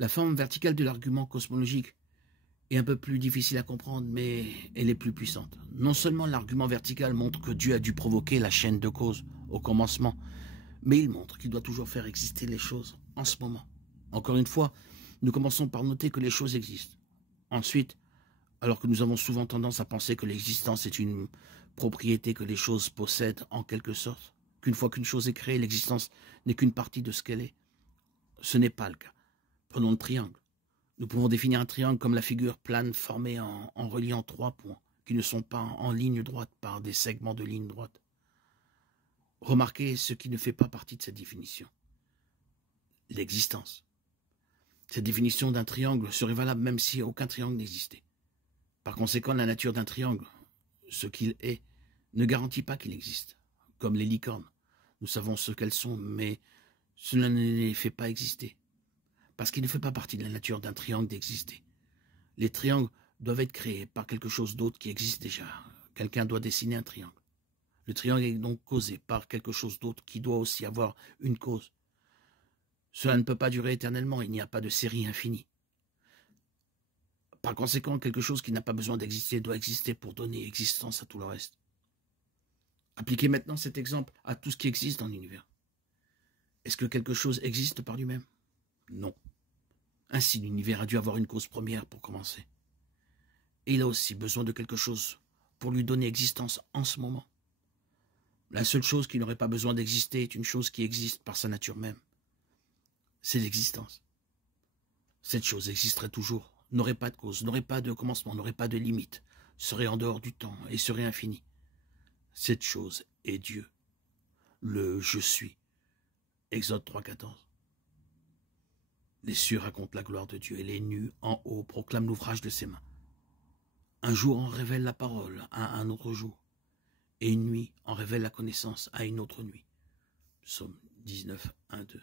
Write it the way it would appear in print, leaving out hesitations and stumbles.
La forme verticale de l'argument cosmologique est un peu plus difficile à comprendre, mais elle est plus puissante. Non seulement l'argument vertical montre que Dieu a dû provoquer la chaîne de cause au commencement, mais il montre qu'il doit toujours faire exister les choses en ce moment. Encore une fois, nous commençons par noter que les choses existent. Ensuite, alors que nous avons souvent tendance à penser que l'existence est une propriété que les choses possèdent en quelque sorte, qu'une fois qu'une chose est créée, l'existence n'est qu'une partie de ce qu'elle est. Ce n'est pas le cas. Prenons le triangle. Nous pouvons définir un triangle comme la figure plane formée en reliant trois points qui ne sont pas en ligne droite par des segments de ligne droite. Remarquez ce qui ne fait pas partie de cette définition. L'existence. Cette définition d'un triangle serait valable même si aucun triangle n'existait. Par conséquent, la nature d'un triangle, ce qu'il est, ne garantit pas qu'il existe. Comme les licornes. Nous savons ce qu'elles sont, mais cela ne les fait pas exister. Parce qu'il ne fait pas partie de la nature d'un triangle d'exister. Les triangles doivent être créés par quelque chose d'autre qui existe déjà. Quelqu'un doit dessiner un triangle. Le triangle est donc causé par quelque chose d'autre qui doit aussi avoir une cause. Cela ne peut pas durer éternellement, il n'y a pas de série infinie. Par conséquent, quelque chose qui n'a pas besoin d'exister doit exister pour donner existence à tout le reste. Appliquez maintenant cet exemple à tout ce qui existe dans l'univers. Est-ce que quelque chose existe par lui-même? Non. Ainsi, l'univers a dû avoir une cause première pour commencer. Et il a aussi besoin de quelque chose pour lui donner existence en ce moment. La seule chose qui n'aurait pas besoin d'exister est une chose qui existe par sa nature même. C'est l'existence. Cette chose existerait toujours, n'aurait pas de cause, n'aurait pas de commencement, n'aurait pas de limite, serait en dehors du temps et serait infinie. Cette chose est Dieu, le « je suis ». Exode 3,14. Les cieux racontent la gloire de Dieu et les nus en haut proclament l'ouvrage de ses mains. Un jour en révèle la parole à un autre jour, et une nuit en révèle la connaissance à une autre nuit. Psaume 19, 1, 2.